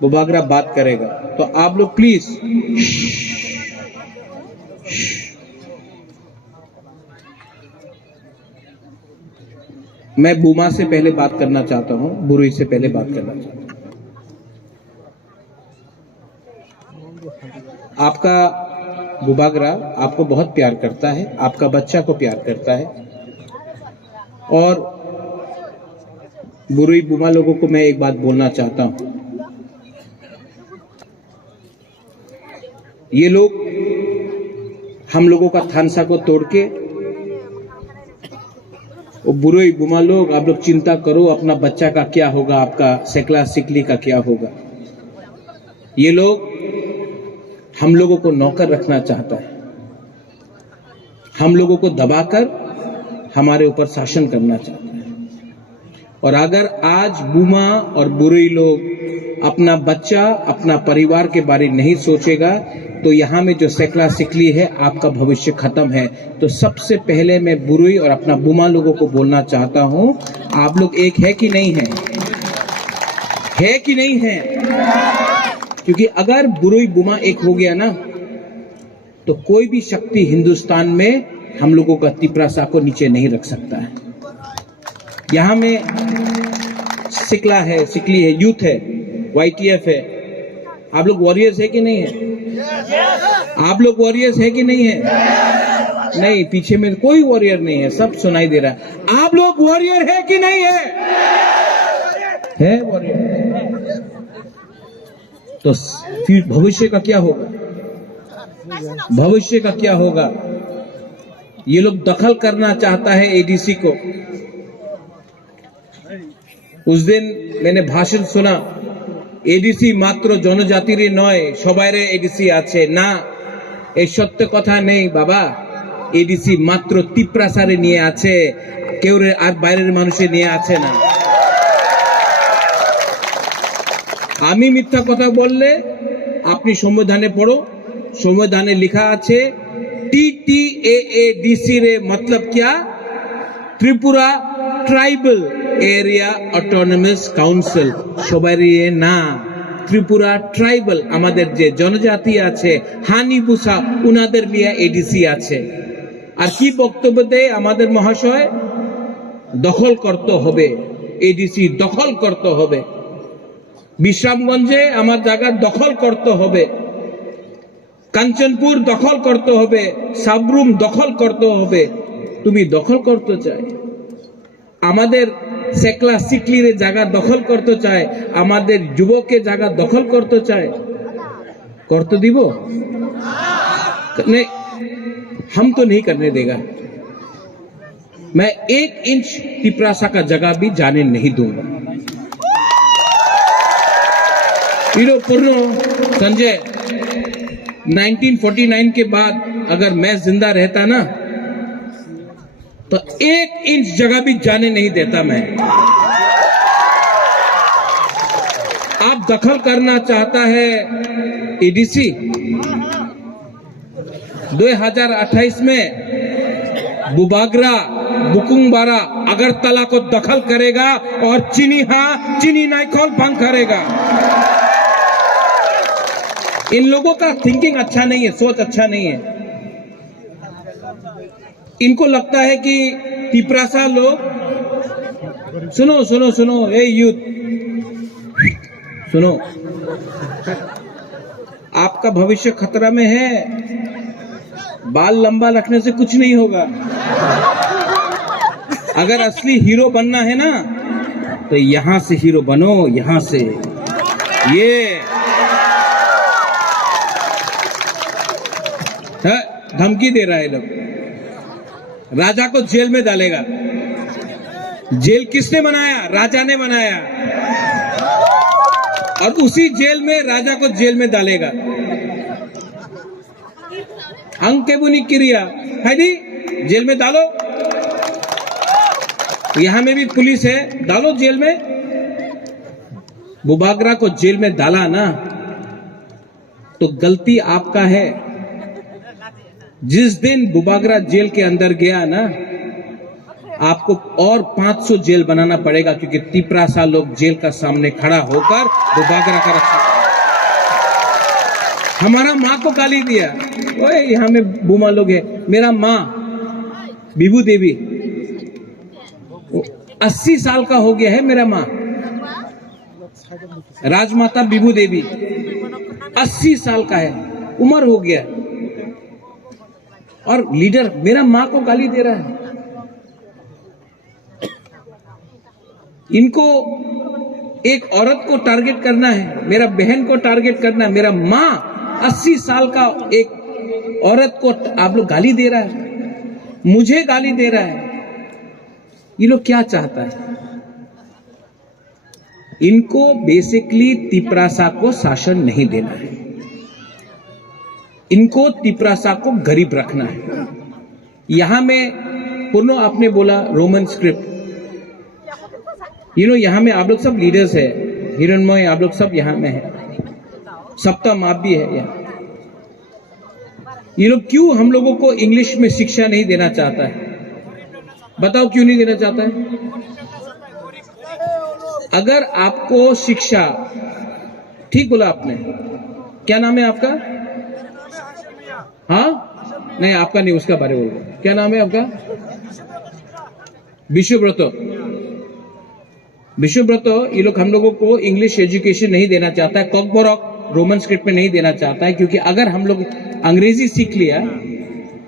बुबागरा बात करेगा, तो आप लोग प्लीज मैं बुमा से पहले बात करना चाहता हूं, बुरुई से पहले बात करना चाहता हूं। आपका बुबागरा आपको बहुत प्यार करता है, आपका बच्चा को प्यार करता है, और बुरुई बुमा लोगों को मैं एक बात बोलना चाहता हूं। ये लोग हम लोगों का थानसा को तोड़ के, वो बुरुई बुमा लोग, आप लोग चिंता करो अपना बच्चा का क्या होगा, आपका सेकला सिकली का क्या होगा। ये लोग हम लोगों को नौकर रखना चाहता है, हम लोगों को दबाकर हमारे ऊपर शासन करना चाहता है। और अगर आज बुमा और बुरुई लोग अपना बच्चा, अपना परिवार के बारे में नहीं सोचेगा, तो यहाँ में जो सेकला सिकली है, आपका भविष्य खत्म है। तो सबसे पहले मैं बुरुई और अपना बुमा लोगों को बोलना चाहता हूं, आप लोग एक है कि नहीं है? है कि नहीं है? क्योंकि अगर बुरुई बुमा एक हो गया ना, तो कोई भी शक्ति हिंदुस्तान में हम लोगों का तिपरासा को नीचे नहीं रख सकता है। यहां में सिकला है, सिकली है, यूथ है, YTF है। आप लोग वॉरियर्स है कि नहीं है? आप लोग वॉरियर्स है कि नहीं है? नहीं, पीछे में कोई वॉरियर नहीं है, सब सुनाई दे रहा है। आप लोग वॉरियर है कि नहीं है? है वॉरियर। तो फिर भविष्य का क्या होगा? भविष्य का क्या होगा? ये लोग दखल करना चाहता है एडीसी को। उस दिन मैंने भाषण सुना, एडीसी मात्र जनजातिर नय, सबाइरे एडीसी आछे ना। এই সত্য কথা নেই বাবা, এডিসি মাত্র তিপ্রাসারে নিয়ে আছে, কেউ আর বাইরের মানুষে নিয়ে আছে না। আমি মিথ্যা কথা বললে আপনি সংবিধানে পড়ো, সংবিধানে লেখা আছে TTAADC रे मतलब क्या? Tripura tribal area autonomous council. সবারই না, ত্রিপুরা ট্রাইবাল আমাদের যে জনজাতি আছে, হানিবুসা, উনাদের নিয়ে এডিসি আছে। আর কি বক্তব্য দেয় আমাদের মহাশয়? দখল করতে হবে, এডিসি দখল করতে হবে। বিশ্রামগঞ্জে আমার জায়গা দখল করতে হবে, কাঞ্চনপুর দখল করতে হবে, সাবরুম দখল করতে হবে। তুমি দখল করতে চাই, আমাদের সেকলা সিকলির জায়গা দখল করতে চায়, আমাদের যুবকের জায়গা দখল করতে চায়, করতে দিব? नहीं, हम तो नहीं करने देगा। मैं 1 इंच तिपरासा का जगह भी जाने नहीं दूंगा। पूर्ण संजय, 1949 के बाद अगर मैं जिंदा रहता ना, तो 1 इंच जगह भी जाने नहीं देता मैं। आप दखल करना चाहता है एडीसी। 2028 में बुबागरा, बुकुंगबारा, अगरतला को दखल करेगा और चीनी नाइकोल भंग करेगा। इन लोगों का थिंकिंग अच्छा नहीं है, सोच अच्छा नहीं है। इनको लगता है कि तिपरासा लोग, सुनो सुनो सुनो, ए यूथ सुनो, आपका भविष्य खतरा में है। बाल लंबा रखने से कुछ नहीं होगा। अगर असली हीरो बनना है ना, तो यहां से हीरो बनो, यहां से। ये धमकी दे रहा है लोग, राजा को जेल में डालेगा। जेल किसने बनाया? राजा ने बनाया, और उसी जेल में राजा को जेल में डालेगा। अंके बुनी क्रिया है दी, जेल में डालो। यहां में भी पुलिस है, डालो जेल में। बुबागरा को जेल में डाला ना, तो गलती आपका है। जिस दिन बुबागरा जेल के अंदर गया ना, आपको और 500 जेल बनाना पड़ेगा, क्योंकि तिपरासा लोग जेल का सामने खड़ा होकर बुबागरा का रक्षा करें। हमारा माँ को गाली दिया, ओए यहाँ में बुमा लोग है। मेरा माँ बिभू देवी 80 साल का हो गया है। मेरा माँ राजमाता बिभू देवी 80 साल का है, उम्र हो गया, और लीडर मेरा माँ को गाली दे रहा है। इनको एक औरत को टारगेट करना है, मेरा बहन को टारगेट करना है, मेरा माँ 80 साल का एक औरत को आप लोग गाली दे रहा है, मुझे गाली दे रहा है। ये लोग क्या चाहता है? इनको बेसिकली तिपरासा को शासन नहीं देना है, इनको तिपरासा को गरीब रखना है। यहां में पूर्ण आपने बोला रोमन स्क्रिप्ट, यहां में आप लोग सब लीडर्स है, हिरणमय आप लोग सब यहां में है, सप्ता माप भी है यहाँ। ये लोग क्यों हम लोगों को इंग्लिश में शिक्षा नहीं देना चाहता है? बताओ क्यों नहीं देना चाहता है? अगर आपको शिक्षा, ठीक बोला आपने, क्या नाम है आपका? हाँ नहीं, आपका नहीं, उसका बारे बोलो। क्या नाम है आपका? विश्वव्रत। विश्वव्रत ये लोग हम लोगों को इंग्लिश एजुकेशन नहीं देना चाहता है, कॉकबोरॉक रोमन स्क्रिप्ट में नहीं देना चाहता है, क्योंकि अगर हम लोग अंग्रेजी सीख लिया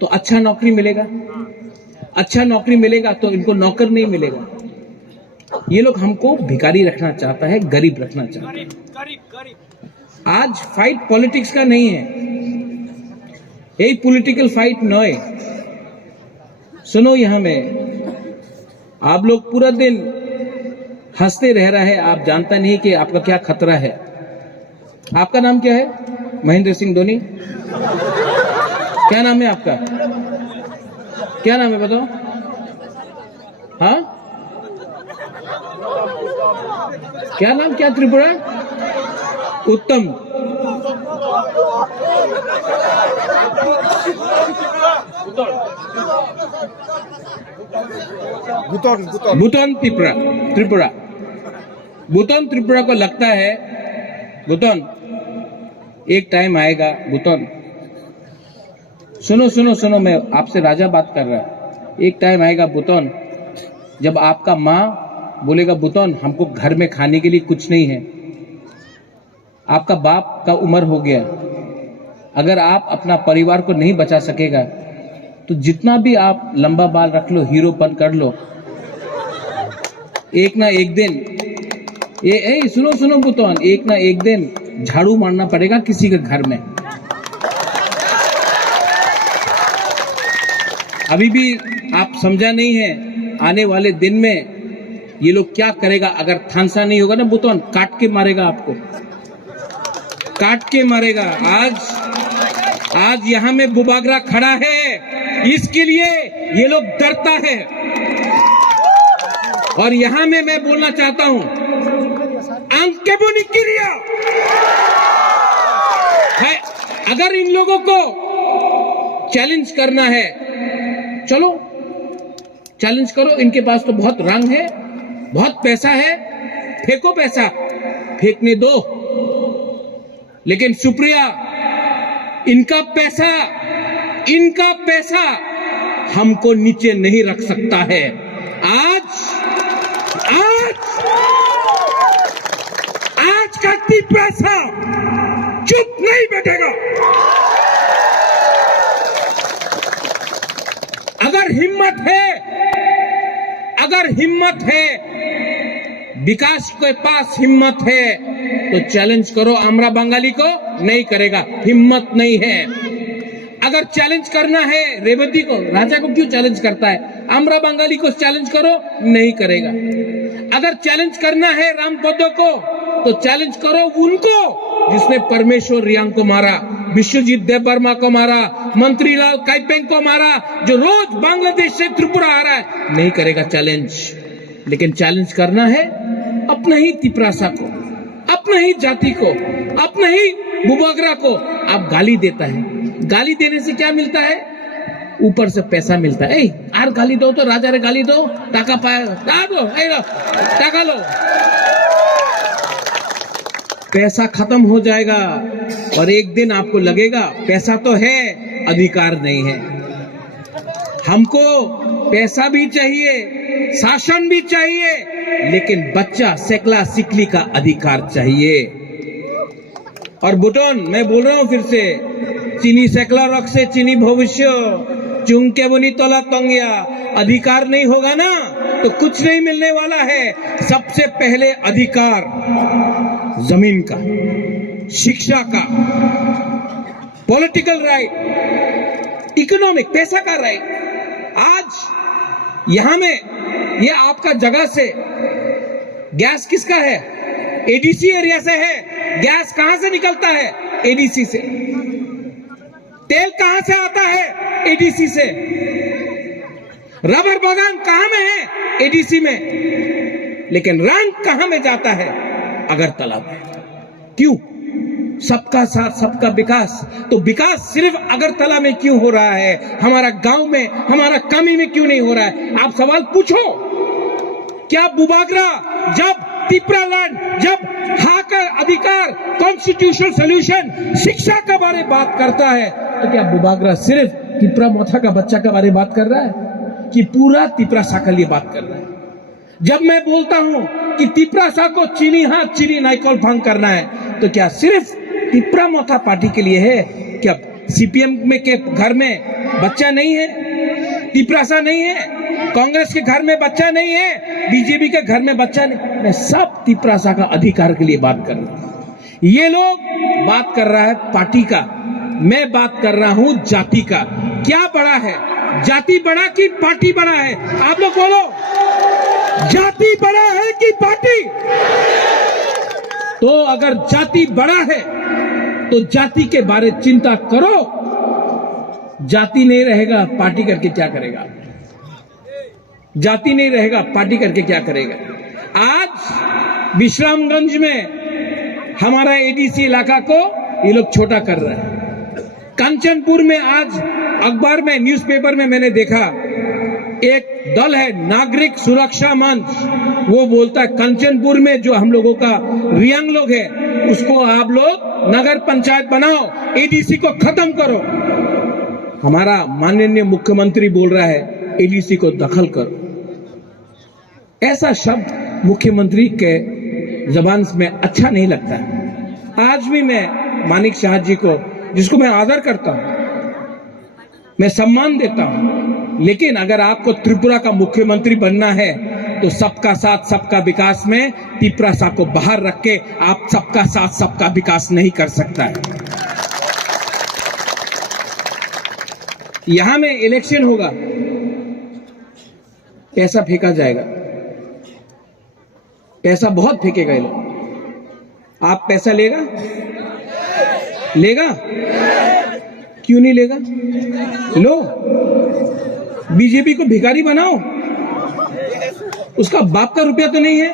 तो अच्छा नौकरी मिलेगा, अच्छा नौकरी मिलेगा तो इनको नौकर नहीं मिलेगा। ये लोग हमको भिखारी रखना चाहता है, गरीब रखना चाहता है। आज फाइट पॉलिटिक्स का नहीं है, यही पॉलिटिकल फाइट न है। सुनो, यहां में आप लोग पूरा दिन हंसते रह रहा है, आप जानता नहीं कि आपका क्या खतरा है। आपका नाम क्या है? महेंद्र सिंह धोनी। क्या नाम है आपका? क्या नाम है बताओ? हाँ क्या नाम? क्या त्रिपुरा? उत्तम। भूटान त्रिपुरा, त्रिपुरा भूटान त्रिपुरा को लगता है भूटान एक टाइम आएगा। भूटान सुनो सुनो सुनो, मैं आपसे राजा बात कर रहा। एक टाइम आएगा भूटान, जब आपका माँ बोलेगा भूटान हमको घर में खाने के लिए कुछ नहीं है, आपका बाप का उम्र हो गया, अगर आप अपना परिवार को नहीं बचा सकेगा तो जितना भी आप लंबा बाल रख लो, हीरोपन कर लो, एक ना एक दिन सुनो सुनो भूटान, एक ना एक दिन झाड़ू मारना पड़ेगा किसी के घर में। अभी भी आप समझा नहीं है, आने वाले दिन में ये लोग क्या करेगा। अगर थानसा नहीं होगा ना भूटान, काट के मारेगा आपको, काट के मारेगा। आज यहां में बुबागरा खड़ा है, इसके लिए ये लोग डरता है। और यहां में मैं बोलना चाहता हूं, अंके बोनी क्रिया है, अगर इन लोगों को चैलेंज करना है, चलो चैलेंज करो। इनके पास तो बहुत रंग है, बहुत पैसा है, फेंको पैसा, फेंकने दो। लेकिन सुप्रिया, इनका पैसा हमको नीचे नहीं रख सकता है। आज का तिपरासा चुप नहीं बैठेगा। अगर हिम्मत है, विकास के पास हिम्मत है तो चैलेंज करो। आमरा बंगाली को नहीं करेगा, हिम्मत नहीं है। अगर चैलेंज करना है रेवती को, राजा को क्यों चैलेंज करता है? आमरा बंगाली को चैलेंज करो, नहीं करेगा। अगर चैलेंज करना है रामपदो को तो चैलेंज करो उनको जिसने परमेश्वर रियांग को मारा, विश्वजीत देवबर्मा को मारा, मंत्रीलाल काइपेंग को मारा, जो रोज बांग्लादेश से त्रिपुरा आ रहा है। नहीं करेगा चैलेंज। लेकिन चैलेंज करना है अपना ही तिपरासा को, अपना ही जाति को, अपना ही बुबागरा को। आप गाली देता है, गाली देने से क्या मिलता है? ऊपर से पैसा मिलता है। आर गाली दो तो राजा रे गाली दो, टाका पाए दो, टाका लो। पैसा खत्म हो जाएगा और एक दिन आपको लगेगा पैसा तो है, अधिकार नहीं है। हमको पैसा भी चाहिए, शासन भी चाहिए, लेकिन बच्चा सेकला सिकली का अधिकार चाहिए। और बुटोन, मैं बोल रहा हूं फिर से, चीनी सेकला रख से चीनी भविष्य, चुंके बनी तोला तंगिया। अधिकार नहीं होगा ना तो कुछ नहीं मिलने वाला है। सबसे पहले अधिकार जमीन का, शिक्षा का, पॉलिटिकल राइट, इकोनॉमिक, पैसा का राइट। आज यहां में ये आपका जगह से गैस किसका है? एडीसी एरिया से है। गैस कहां से निकलता है? एडीसी से। तेल कहां से आता है? एडीसी से। रबर बागान कहां में है? एडीसी में। लेकिन रंग कहां में जाता है? अगरतला में। क्यों? सबका साथ सबका विकास। तो विकास सिर्फ अगरतला में क्यों हो रहा है? हमारा गांव में, हमारा कमी में क्यों नहीं हो रहा है? आप सवाल पूछो। क्या बुबागरा जब तिपरालैंड, जब हाकर अधिकार, कॉन्स्टिट्यूशनल सोल्यूशन, शिक्षा के बारे में बात करता है, तो क्या बुबागरा सिर्फ तिपरा मोथा का बच्चा के बारे में बात कर रहा है कि पूरा तिपरासा के लिए बात कर रहा है? जब मैं बोलता हूं कि तिपरासा को चीनी हाथ चीनी नाइकॉल भंग करना है, तो क्या सिर्फ तिपरा मोथा पार्टी के लिए है? क्या सीपीएम में के घर में बच्चा नहीं है? तिपरासा नहीं है? कांग्रेस के घर में बच्चा नहीं है? बीजेपी के घर में बच्चा नहीं? मैं सब तिपरासा का अधिकार के लिए बात कर रहा हूं। ये लोग बात कर रहा है पार्टी का, मैं बात कर रहा हूं जाति का। क्या बड़ा है, जाति बड़ा कि पार्टी बड़ा है? आप लोग बोलो, जाति बड़ा है कि पार्टी? तो अगर जाति बड़ा है तो जाति के बारे चिंता करो। जाति नहीं रहेगा, पार्टी करके क्या करेगा? जाति नहीं रहेगा, पार्टी करके क्या करेगा? आज विश्रामगंज में हमारा एडीसी इलाका को ये लोग छोटा कर रहे हैं। कंचनपुर में आज अखबार में, न्यूज़पेपर में मैंने देखा, एक दल है नागरिक सुरक्षा मंच, वो बोलता है कंचनपुर में जो हम लोगों का रियांग लोग है, उसको आप लोग नगर पंचायत बनाओ, एडीसी को खत्म करो। हमारा माननीय मुख्यमंत्री बोल रहा है एडीसी को दखल करो। ऐसा शब्द मुख्यमंत्री के जबान में अच्छा नहीं लगता। आज भी मैं मानिक शाह जी को, जिसको मैं आदर करता हूं, मैं सम्मान देता हूं, लेकिन अगर आपको त्रिपुरा का मुख्यमंत्री बनना है तो सबका साथ सबका विकास में तिपरासा को बाहर रख के आप सबका साथ सबका विकास नहीं कर सकता है। यहां में इलेक्शन होगा, पैसा फेंका जाएगा, पैसा बहुत फेंकेगा ये लोग। आप पैसा लेगा? लेगा? क्यों नहीं लेगा? लो, बीजेपी को भिखारी बनाओ। उसका बाप का रुपया तो नहीं है,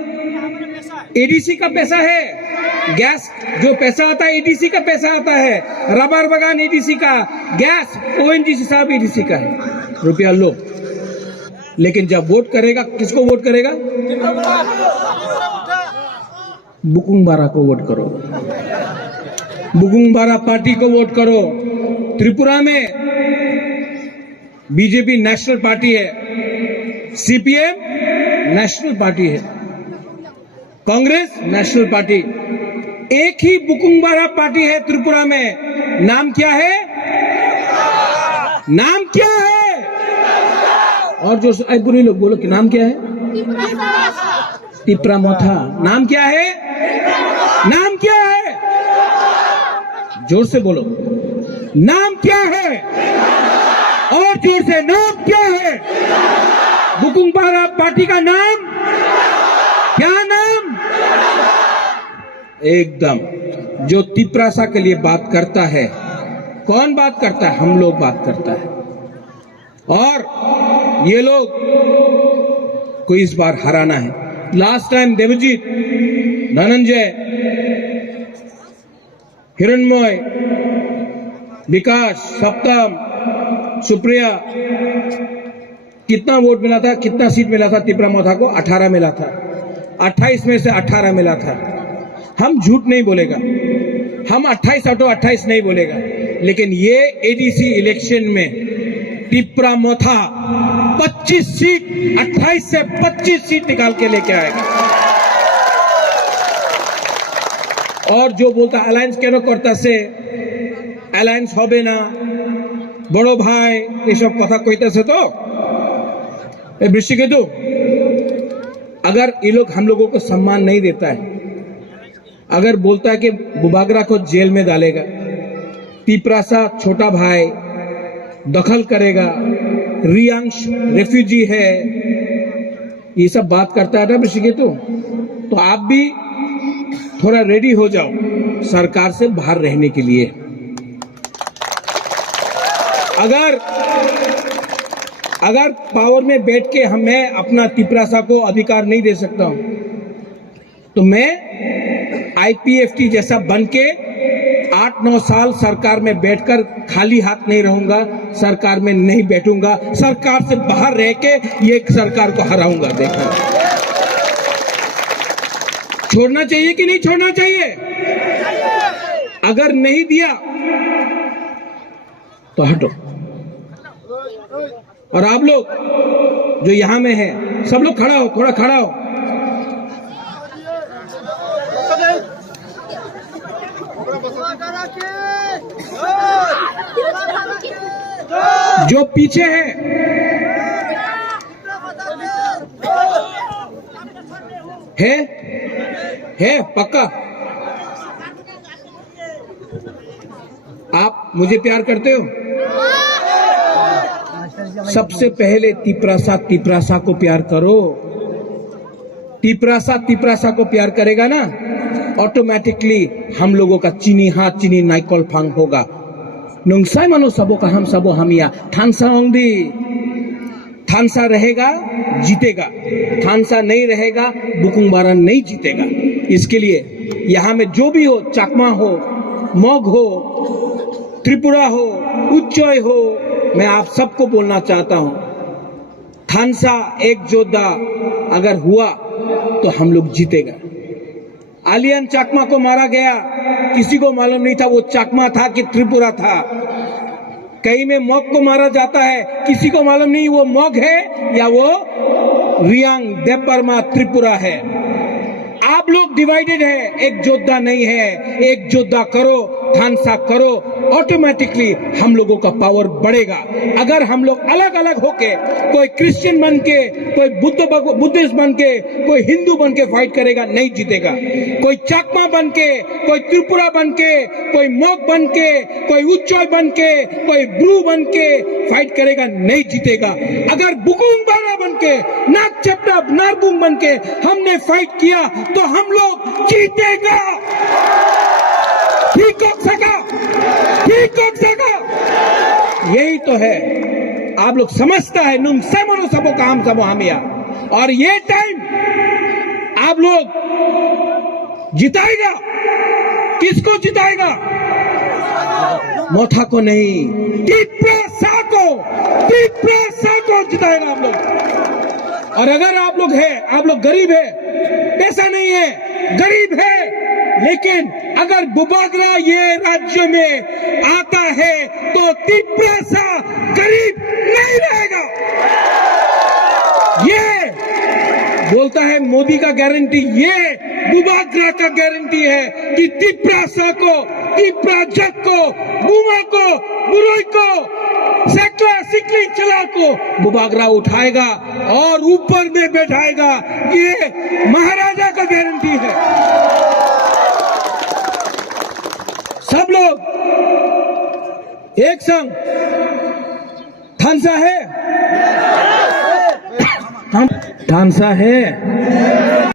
एडीसी का पैसा है। गैस जो पैसा आता है एडीसी का पैसा आता है, रबर बागान एडीसी का, गैस ओएनजीसी साहब एडीसी का है। रुपया लो, लेकिन जब वोट करेगा, किसको वोट करेगा? बुकुंग-बारा को वोट करो, बुकुंग-बारा पार्टी को वोट करो। त्रिपुरा में बीजेपी नेशनल पार्टी है, सीपीएम नेशनल पार्टी है, कांग्रेस नेशनल पार्टी। एक ही बुकुंग-बारा पार्टी है त्रिपुरा में। नाम क्या है? नाम क्या है? और जो आईपुरी लोग बोलो कि नाम क्या है? तिपरा मोथा। नाम क्या है? नाम क्या है? जोर से बोलो, नाम क्या है? और जोर से, नाम क्या है? बुकुंग-बारा पार्टी का नाम क्या? नाम एकदम जो तिपरासा के लिए बात करता है। कौन बात करता है? हम लोग बात करता है। और ये लोग को इस बार हराना है। लास्ट टाइम देवजीत, धनंजय, हिरणमय, विकास, सप्तम, सुप्रिया कितना वोट मिला था, कितना सीट मिला था त्रिपुरा मोथा को? 18 मिला था। 28 में से 18 मिला था। हम झूठ नहीं बोलेगा, हम 28 आउट ऑफ 28 नहीं बोलेगा, लेकिन ये एडीसी इलेक्शन में त्रिपुरा मोथा 25 सीट, 28 से 25 सीट निकाल के लेके आएगा। और जो बोलता अलायंस केन करता से अलायंस होबे ना, बड़ो भाई ये सब कथा कहितेছে तो बृष्टिकेतु, अगर ये लोग हम लोगों को सम्मान नहीं देता है, अगर बोलता है कि बुबागरा को जेल में डालेगा, तिपरासा छोटा भाई दखल करेगा, रियांश रेफ्यूजी है, ये सब बात करता है ना बृष्टिकेतु, तो आप भी थोड़ा रेडी हो जाओ सरकार से बाहर रहने के लिए। अगर पावर में बैठ के मैं अपना तिपरासा को अधिकार नहीं दे सकता हूं, तो मैं आईपीएफटी जैसा बन के 8-9 साल सरकार में बैठकर खाली हाथ नहीं रहूंगा, सरकार में नहीं बैठूंगा, सरकार से बाहर रह के ये सरकार को हराऊंगा। देखो, छोड़ना चाहिए कि नहीं छोड़ना चाहिए? अगर नहीं दिया तो हटो। और आप लोग जो यहां में हैं, सब लोग खड़ा हो, थोड़ा खड़ा हो। जो पीछे है पक्का? आप मुझे प्यार करते हो? सबसे पहले तिपरासा को प्यार करो। तिपरासा को प्यार करेगा ना, ऑटोमेटिकली हम लोगों का चीनी हाथ चीनी नाइकल फांग होगा। नुंगसाई मनो सबो का हम सबो हमिया थानसा होंगी। थानसा रहेगा जीतेगा, थानसा नहीं रहेगा बुकुंबारन नहीं जीतेगा। इसके लिए यहां में जो भी हो, चाकमा हो, मोग हो, त्रिपुरा हो, उच्चय हो, मैं आप सबको बोलना चाहता हूं, थानसा एक योद्धा अगर हुआ तो हम लोग जीतेगा। आलियन चाकमा को मारा गया, किसी को मालूम नहीं था वो चाकमा था कि त्रिपुरा था। कहीं में मोग को मारा जाता है, किसी को मालूम नहीं वो मोग है या वो रियांग देवबर्मा त्रिपुरा है। आप लोग डिवाइडेड है, एक योद्धा नहीं है। एक योद्धा करो, थानसा करो, ऑटोमेटिकली हम लोगों का पावर बढ़ेगा। अगर हम लोग अलग अलग होके, कोई क्रिश्चियन बन के, कोई बुद्धिस्ट बन के, कोई हिंदू बन के फाइट करेगा, नहीं जीतेगा। कोई चाकमा बन के, कोई त्रिपुरा बन के, कोई मोग बन के, कोई उच्चय बन के, कोई ब्रू बन के फाइट करेगा, नहीं जीतेगा। अगर बुकुंग बारा बन के, नाक चपटा नारबुंग बन के हमने फाइट किया तो हम लोग जीतेगा। ठीक हो सका, ठीक हो सका। यही तो है, आप लोग समझता है नुम समरो सबो काम सबो हमिया। और ये टाइम आप लोग जिताएगा। किसको जिताएगा? मोथा को नहीं, तिपरासा को जिताएगा आप लोग। और अगर आप लोग है, आप लोग गरीब है, पैसा नहीं है, गरीब है, लेकिन अगर बुबागरा ये राज्य में आता है तो तिपरासा गरीब नहीं रहेगा। ये बोलता है मोदी का गारंटी, ये बुबागरा का गारंटी है कि तिपरासा को, तिपराजक को, बुमा को, बुरोई को, सेकला सिकली चला को बुबागरा उठाएगा और ऊपर में बैठाएगा। ये महाराजा का गारंटी है। सब लोग एक संग, थानसा है, थानसा है।